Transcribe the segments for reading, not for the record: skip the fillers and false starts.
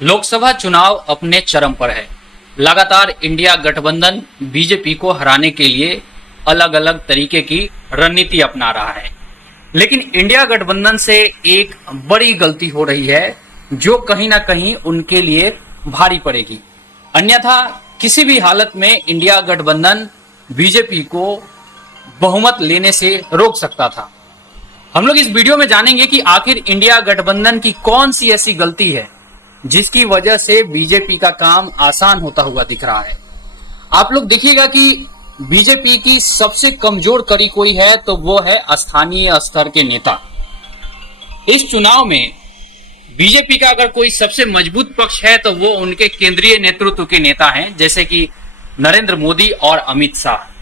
लोकसभा चुनाव अपने चरम पर है। लगातार इंडिया गठबंधन बीजेपी को हराने के लिए अलग अलग तरीके की रणनीति अपना रहा है, लेकिन इंडिया गठबंधन से एक बड़ी गलती हो रही है जो कहीं ना कहीं उनके लिए भारी पड़ेगी। अन्यथा किसी भी हालत में इंडिया गठबंधन बीजेपी को बहुमत लेने से रोक सकता था। हम लोग इस वीडियो में जानेंगे कि आखिर इंडिया गठबंधन की कौन सी ऐसी गलती है जिसकी वजह से बीजेपी का काम आसान होता हुआ दिख रहा है। आप लोग देखिएगा कि बीजेपी की सबसे कमजोर कड़ी कोई है तो वो है स्थानीय स्तर के नेता। इस चुनाव में बीजेपी का अगर कोई सबसे मजबूत पक्ष है तो वो उनके केंद्रीय नेतृत्व के नेता हैं, जैसे कि नरेंद्र मोदी और अमित शाह।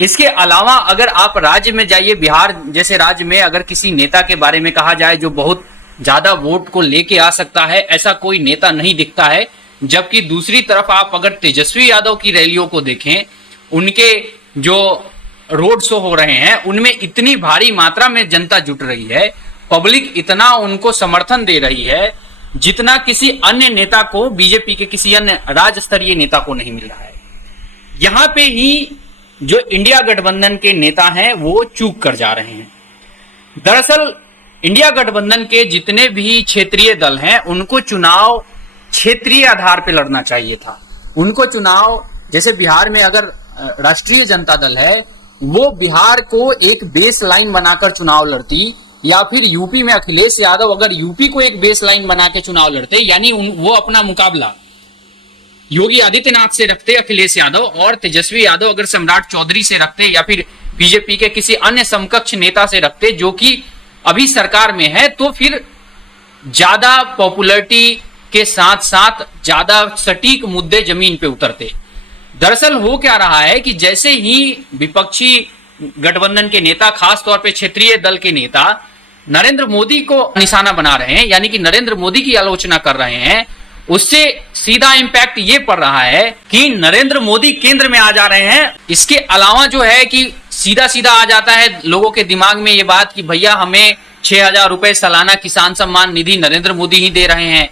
इसके अलावा अगर आप राज्य में जाइए, बिहार जैसे राज्य में अगर किसी नेता के बारे में कहा जाए जो बहुत ज्यादा वोट को लेके आ सकता है, ऐसा कोई नेता नहीं दिखता है। जबकि दूसरी तरफ आप अगर तेजस्वी यादव की रैलियों को देखें, उनके जो रोड शो हो रहे हैं उनमें इतनी भारी मात्रा में जनता जुट रही है, पब्लिक इतना उनको समर्थन दे रही है जितना किसी अन्य नेता को, बीजेपी के किसी अन्य राज्य स्तरीय नेता को नहीं मिल रहा है। यहां पे ही जो इंडिया गठबंधन के नेता हैं वो चूक कर जा रहे हैं। दरअसल इंडिया गठबंधन के जितने भी क्षेत्रीय दल हैं उनको चुनाव क्षेत्रीय आधार पर लड़ना चाहिए था। उनको चुनाव, जैसे बिहार में अगर राष्ट्रीय जनता दल है वो बिहार को एक बेस लाइन बनाकर चुनाव लड़ती, या फिर यूपी में अखिलेश यादव अगर यूपी को एक बेस लाइन बना के चुनाव लड़ते, यानी वो अपना मुकाबला योगी आदित्यनाथ से रखते अखिलेश यादव, और तेजस्वी यादव अगर सम्राट चौधरी से रखते, या फिर बीजेपी के किसी अन्य समकक्ष नेता से रखते जो कि अभी सरकार में है, तो फिर ज्यादा पॉपुलैरिटी के साथ साथ ज्यादा सटीक मुद्दे जमीन पे उतरते। दरअसल हो क्या रहा है कि जैसे ही विपक्षी गठबंधन के नेता, खासतौर पे क्षेत्रीय दल के नेता नरेंद्र मोदी को निशाना बना रहे हैं, यानी कि नरेंद्र मोदी की आलोचना कर रहे हैं, उससे सीधा इंपैक्ट ये पड़ रहा है कि नरेंद्र मोदी केंद्र में आ जा रहे हैं। इसके अलावा जो है कि सीधा सीधा आ जाता है लोगों के दिमाग में ये बात कि भैया हमें 6,000 रुपए सालाना किसान सम्मान निधि नरेंद्र मोदी ही दे रहे हैं,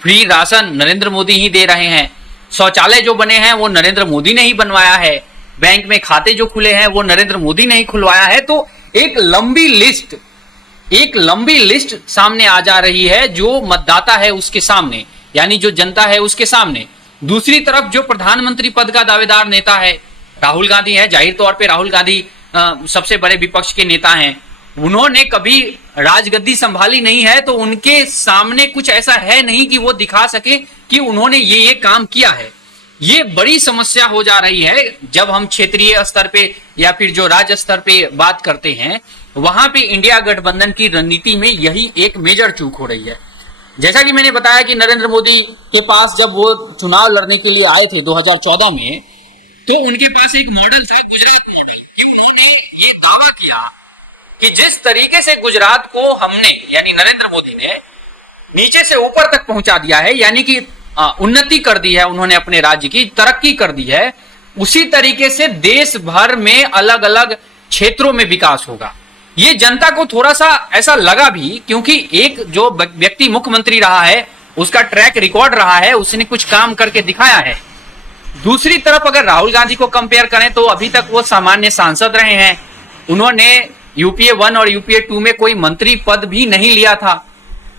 फ्री राशन नरेंद्र मोदी ही दे रहे हैं, शौचालय जो बने हैं वो नरेंद्र मोदी ने ही बनवाया है, बैंक में खाते जो खुले हैं वो नरेंद्र मोदी ने ही खुलवाया है। तो एक लंबी लिस्ट सामने आ जा रही है जो मतदाता है उसके सामने, यानी जो जनता है उसके सामने। दूसरी तरफ जो प्रधानमंत्री पद का दावेदार नेता है राहुल गांधी है, जाहिर तौर पे राहुल गांधी सबसे बड़े विपक्ष के नेता हैं, उन्होंने कभी राजगद्दी संभाली नहीं है, तो उनके सामने कुछ ऐसा है नहीं कि वो दिखा सके कि उन्होंने ये काम किया है। ये बड़ी समस्या हो जा रही है जब हम क्षेत्रीय स्तर पे या फिर जो राज्य स्तर पे बात करते हैं, वहां पे इंडिया गठबंधन की रणनीति में यही एक मेजर चूक हो रही है। जैसा कि मैंने बताया कि नरेंद्र मोदी के पास जब वो चुनाव लड़ने के लिए आए थे 2014 में, तो उनके पास एक मॉडल था, गुजरात मॉडल, कि उन्होंने ये दावा किया कि जिस तरीके से गुजरात को हमने, यानी नरेंद्र मोदी ने नीचे से ऊपर तक पहुंचा दिया है, यानी कि उन्नति कर दी है उन्होंने, अपने राज्य की तरक्की कर दी है, उसी तरीके से देश भर में अलग अलग क्षेत्रों में विकास होगा। ये जनता को थोड़ा सा ऐसा लगा भी, क्योंकि एक जो व्यक्ति मुख्यमंत्री रहा है उसका ट्रैक रिकॉर्ड रहा है, उसने कुछ काम करके दिखाया है। दूसरी तरफ अगर राहुल गांधी को कंपेयर करें तो अभी तक वो सामान्य सांसद रहे हैं, उन्होंने यूपीए 1 और यूपीए 2 में कोई मंत्री पद भी नहीं लिया था।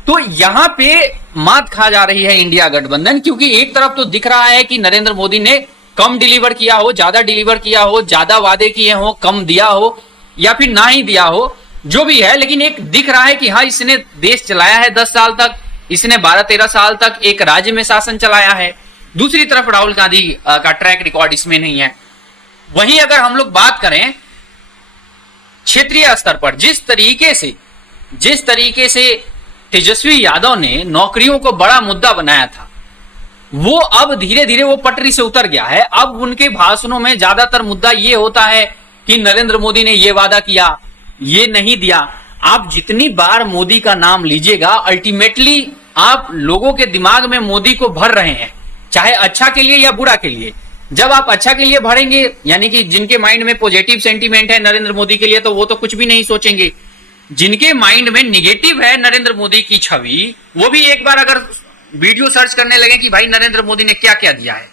तो यहां पे मात खा जा रही है इंडिया गठबंधन, क्योंकि एक तरफ तो दिख रहा है कि नरेंद्र मोदी ने कम डिलीवर किया हो, ज्यादा डिलीवर किया हो, ज्यादा वादे किए हो, कम दिया हो, या फिर ना ही दिया हो, जो भी है, लेकिन एक दिख रहा है कि हाँ इसने देश चलाया है 10 साल तक, इसने 12-13 साल तक एक राज्य में शासन चलाया है। दूसरी तरफ राहुल गांधी का ट्रैक रिकॉर्ड इसमें नहीं है। वहीं अगर हम लोग बात करें क्षेत्रीय स्तर पर, जिस तरीके से तेजस्वी यादव ने नौकरियों को बड़ा मुद्दा बनाया था, वो अब धीरे धीरे वो पटरी से उतर गया है। अब उनके भाषणों में ज्यादातर मुद्दा ये होता है कि नरेंद्र मोदी ने ये वादा किया, ये नहीं दिया। आप जितनी बार मोदी का नाम लीजिएगा, अल्टीमेटली आप लोगों के दिमाग में मोदी को भर रहे हैं, चाहे अच्छा के लिए या बुरा के लिए। जब आप अच्छा के लिए भरेंगे, यानी कि जिनके माइंड में पॉजिटिव सेंटीमेंट है नरेंद्र मोदी के लिए, तो वो तो कुछ भी नहीं सोचेंगे। जिनके माइंड में निगेटिव है नरेंद्र मोदी की छवि, वो भी एक बार अगर वीडियो सर्च करने लगे कि भाई नरेंद्र मोदी ने क्या क्या दिया है।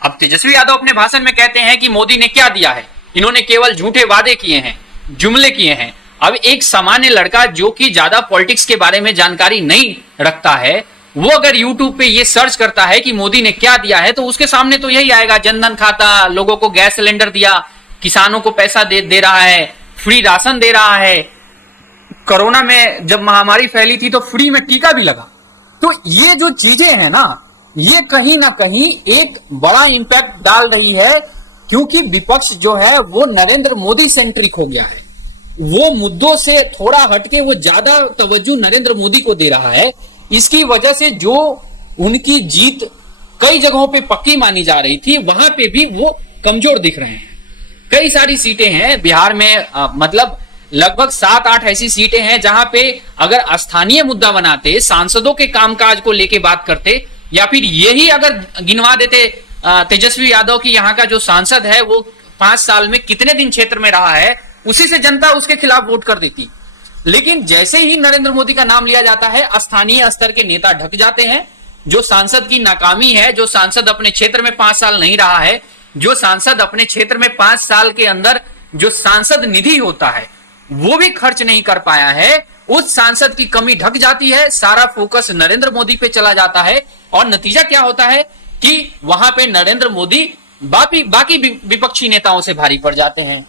अब तेजस्वी यादव अपने भाषण में कहते हैं कि मोदी ने क्या दिया है, इन्होंने केवल झूठे वादे किए हैं, जुमले किए हैं। अब एक सामान्य लड़का जो कि ज्यादा पॉलिटिक्स के बारे में जानकारी नहीं रखता है, वो अगर यूट्यूब पे ये सर्च करता है कि मोदी ने क्या दिया है, तो उसके सामने तो यही आएगा, जनधन खाता, लोगों को गैस सिलेंडर दिया, किसानों को पैसा दे रहा है, फ्री राशन दे रहा है, कोरोना में जब महामारी फैली थी तो फ्री में टीका भी लगा। तो ये जो चीजें हैं ना, ये कहीं ना कहीं एक बड़ा इंपैक्ट डाल रही है, क्योंकि विपक्ष जो है वो नरेंद्र मोदी सेंट्रिक हो गया है। वो मुद्दों से थोड़ा हटके वो ज्यादा तवज्जो नरेंद्र मोदी को दे रहा है। इसकी वजह से जो उनकी जीत कई जगहों पे पक्की मानी जा रही थी, वहां पे भी वो कमजोर दिख रहे हैं। कई सारी सीटें हैं बिहार में, मतलब लगभग 7-8 ऐसी सीटें हैं जहां पे अगर स्थानीय मुद्दा बनाते, सांसदों के कामकाज को लेके बात करते, या फिर यही अगर गिनवा देते तेजस्वी यादव की यहाँ का जो सांसद है वो 5 साल में कितने दिन क्षेत्र में रहा है, उसी से जनता उसके खिलाफ वोट कर देती। लेकिन जैसे ही नरेंद्र मोदी का नाम लिया जाता है, स्थानीय स्तर के नेता ढक जाते हैं। जो सांसद की नाकामी है, जो सांसद अपने क्षेत्र में 5 साल नहीं रहा है, जो सांसद अपने क्षेत्र में 5 साल के अंदर जो सांसद निधि होता है वो भी खर्च नहीं कर पाया है, उस सांसद की कमी ढक जाती है। सारा फोकस नरेंद्र मोदी पे चला जाता है और नतीजा क्या होता है कि वहां पे नरेंद्र मोदी बाकी विपक्षी नेताओं से भारी पड़ जाते हैं।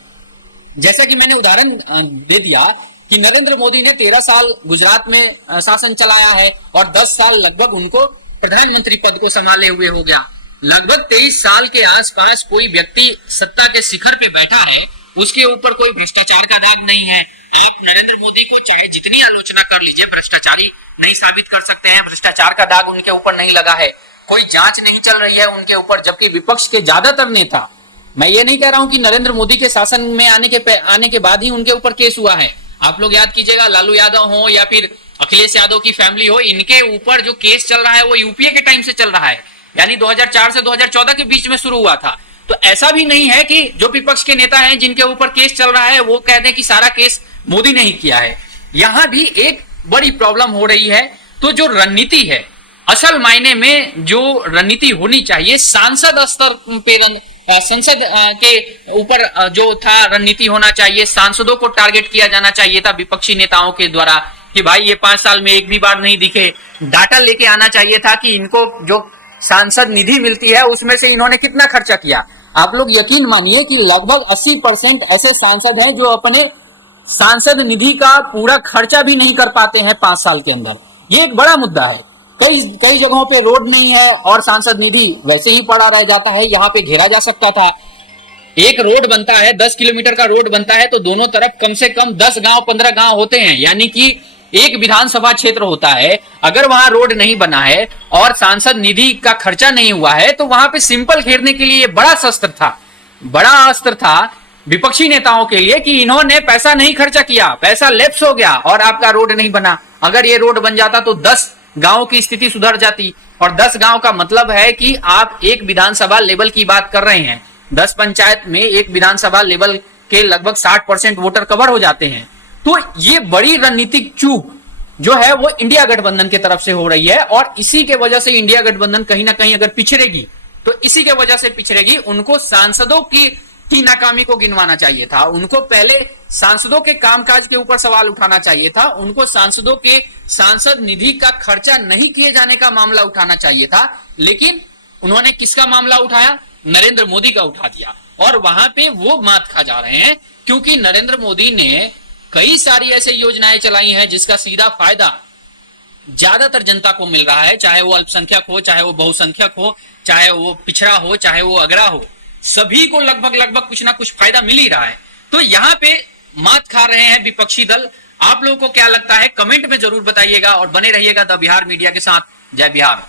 जैसा कि मैंने उदाहरण दे दिया कि नरेंद्र मोदी ने 13 साल गुजरात में शासन चलाया है और 10 साल लगभग उनको प्रधानमंत्री पद को संभाले हुए हो गया। लगभग 23 साल के आसपास कोई व्यक्ति सत्ता के शिखर पे बैठा है, उसके ऊपर कोई भ्रष्टाचार का दाग नहीं है। आप नरेंद्र मोदी को चाहे जितनी आलोचना कर लीजिए, भ्रष्टाचारी नहीं साबित कर सकते हैं। भ्रष्टाचार का दाग उनके ऊपर नहीं लगा है, कोई जांच नहीं चल रही है उनके ऊपर। जबकि विपक्ष के ज्यादातर नेता, मैं ये नहीं कह रहा हूं कि नरेंद्र मोदी के शासन में आने के बाद ही उनके ऊपर केस हुआ है। आप लोग याद कीजिएगा, लालू यादव हो या फिर अखिलेश यादव की फैमिली हो, इनके ऊपर जो केस चल रहा है वो यूपीए के टाइम से चल रहा है, यानी 2004 से 2014 के बीच में शुरू हुआ था। तो ऐसा भी नहीं है कि जो विपक्ष के नेता हैं जिनके ऊपर केस चल रहा है वो कह दें कि सारा केस मोदी ने ही किया है। यहां भी एक बड़ी प्रॉब्लम हो रही है। तो जो रणनीति है, असल मायने में जो रणनीति होनी चाहिए, सांसद स्तर पे संसद के ऊपर जो था रणनीति होना चाहिए, सांसदों को टारगेट किया जाना चाहिए था विपक्षी नेताओं के द्वारा कि भाई ये 5 साल में एक भी बार नहीं दिखे। डाटा लेके आना चाहिए था कि इनको जो सांसद निधि मिलती है उसमें से इन्होंने कितना खर्चा किया। आप लोग यकीन मानिए कि लगभग 80% ऐसे सांसद हैं जो अपने सांसद निधि का पूरा खर्चा भी नहीं कर पाते हैं 5 साल के अंदर। ये एक बड़ा मुद्दा है। कई जगहों पे रोड नहीं है और सांसद निधि वैसे ही पड़ा रह जाता है। यहाँ पे घेरा जा सकता था। एक रोड बनता है, 10 किलोमीटर का रोड बनता है तो दोनों तरफ कम से कम 10 गांव 15 गांव होते हैं, यानी कि एक विधानसभा क्षेत्र होता है। अगर वहां रोड नहीं बना है और सांसद निधि का खर्चा नहीं हुआ है तो वहां पे सिंपल घेरने के लिए बड़ा अस्त्र था विपक्षी नेताओं के लिए कि इन्होंने पैसा नहीं खर्चा किया, पैसा लैप्स हो गया और आपका रोड नहीं बना। अगर ये रोड बन जाता तो 10 गांव की स्थिति सुधर जाती। और 10 गांव का मतलब है कि आप एक विधानसभा लेवल की बात कर रहे हैं। 10 पंचायत में एक विधानसभा लेवल के लगभग 60% वोटर कवर हो जाते हैं। तो ये बड़ी रणनीतिक चूक जो है वो इंडिया गठबंधन की तरफ से हो रही है और इसी के वजह से इंडिया गठबंधन कहीं ना कहीं अगर पिछड़ेगी तो इसी के वजह से पिछड़ेगी। उनको सांसदों की नाकामी को गिनवाना चाहिए था। उनको पहले सांसदों के कामकाज के ऊपर सवाल उठाना चाहिए था। उनको सांसदों के सांसद निधि का खर्चा नहीं किए जाने का मामला उठाना चाहिए था। लेकिन उन्होंने किसका मामला उठाया? नरेंद्र मोदी का उठा दिया और वहां पे वो मात खा जा रहे हैं क्योंकि नरेंद्र मोदी ने कई सारी ऐसी योजनाएं चलाई हैं जिसका सीधा फायदा ज्यादातर जनता को मिल रहा है, चाहे वो अल्पसंख्यक हो, चाहे वो बहुसंख्यक हो, चाहे वो पिछड़ा हो, चाहे वो अगड़ा हो, सभी को लगभग कुछ ना कुछ फायदा मिल ही रहा है। तो यहाँ पे मात खा रहे हैं विपक्षी दल। आप लोगों को क्या लगता है कमेंट में जरूर बताइएगा और बने रहिएगा द बिहार मीडिया के साथ। जय बिहार।